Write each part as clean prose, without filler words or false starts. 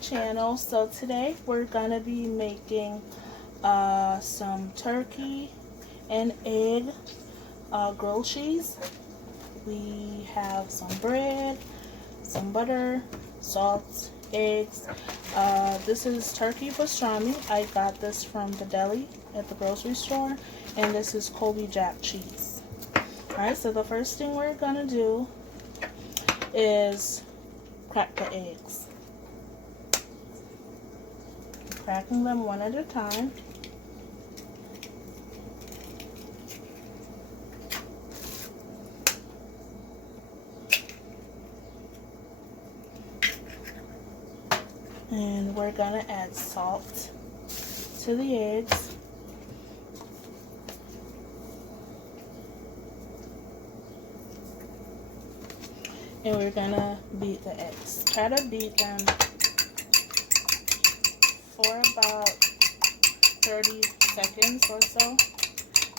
channel. So today we're gonna be making some turkey and egg grilled cheese. We have some bread, some butter, salt, eggs. This is turkey pastrami. I got this from the deli at the grocery store, and this is Colby Jack cheese. Alright, so the first thing we're gonna do is crack the eggs. Cracking them one at a time. And we're gonna add salt to the eggs. And we're gonna beat the eggs. Try to beat them for about 30 seconds or so.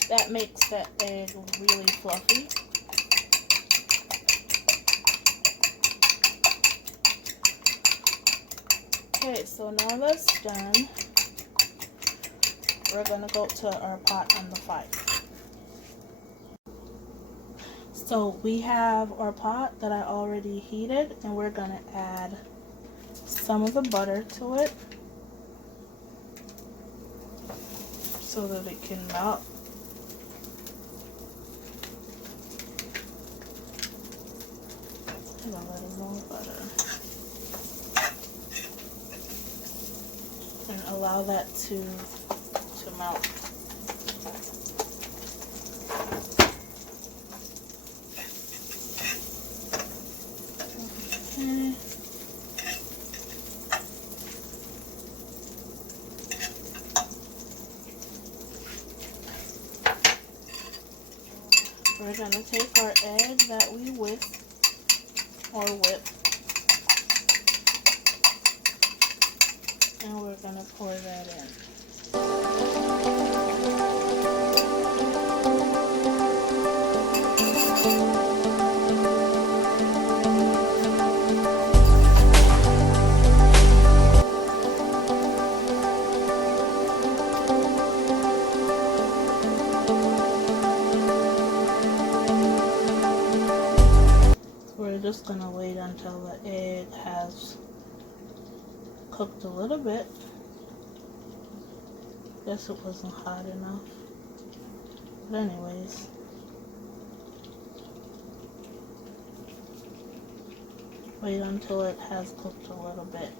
That makes the egg really fluffy. Okay, so now that's done, we're gonna go to our pot on the fire. So we have our pot that I already heated, and we're gonna add some of the butter to it so that it can melt. And a little more butter. And allow that to melt. Okay. We're gonna take our egg that we whipped or whipped, and we're gonna pour that in. We're just gonna wait until the egg has cooked a little bit. Guess it wasn't hot enough. But anyways. Wait until it has cooked a little bit.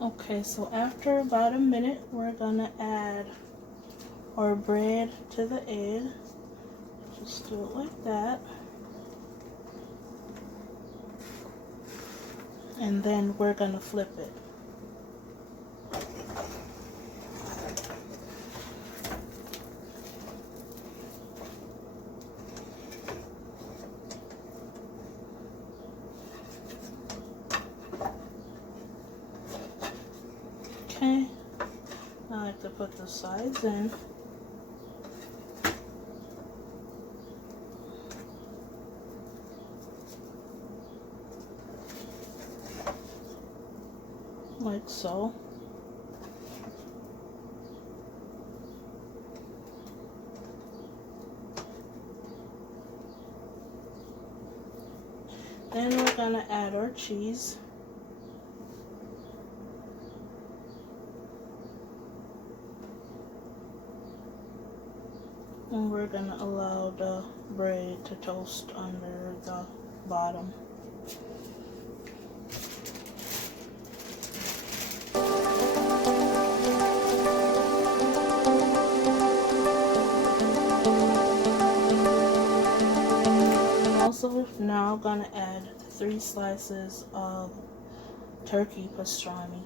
Okay, so after about a minute, we're gonna add our bread to the egg. Just do it like that. And then we're gonna flip it. Okay, I like to put the sides in. Like so. Then we're gonna add our cheese. And we're gonna allow the bread to toast under the bottom. Also, now I'm gonna add 3 slices of turkey pastrami.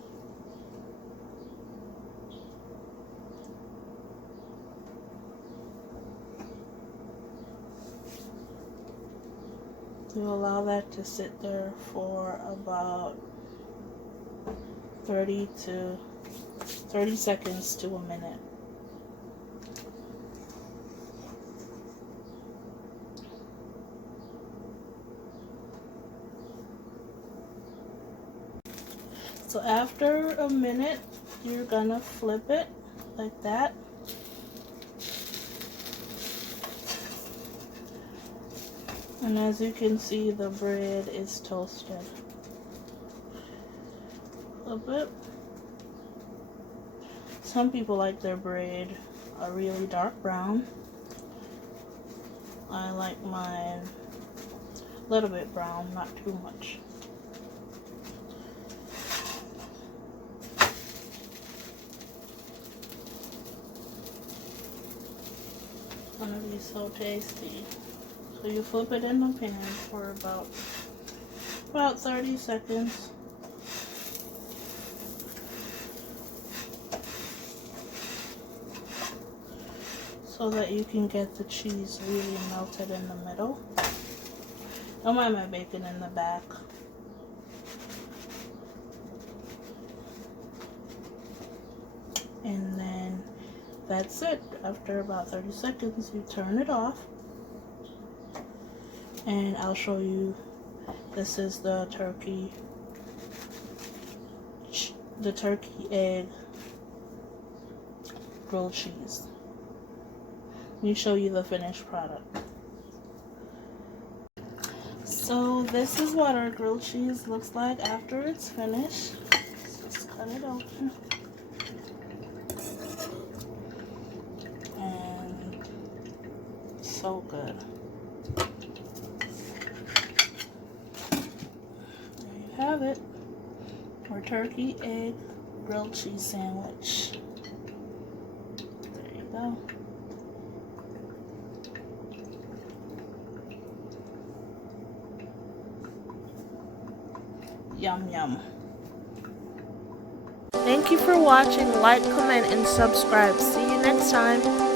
You allow that to sit there for about 30 seconds to a minute. So after a minute, you're gonna flip it like that. And as you can see, the bread is toasted. Flip it. Some people like their bread a really dark brown. I like mine a little bit brown, not too much. It's gonna be so tasty. So you flip it in the pan for about 30 seconds. So that you can get the cheese really melted in the middle. Don't mind my bacon in the back. And then that's it. After about 30 seconds, you turn it off. And I'll show you, this is the turkey egg grilled cheese. Let me show you the finished product. So this is what our grilled cheese looks like after it's finished. Let's just cut it open. And so good. There you have it. Our turkey egg grilled cheese sandwich. There you go. Yum, yum. Thank you for watching. Like, comment, and subscribe. See you next time.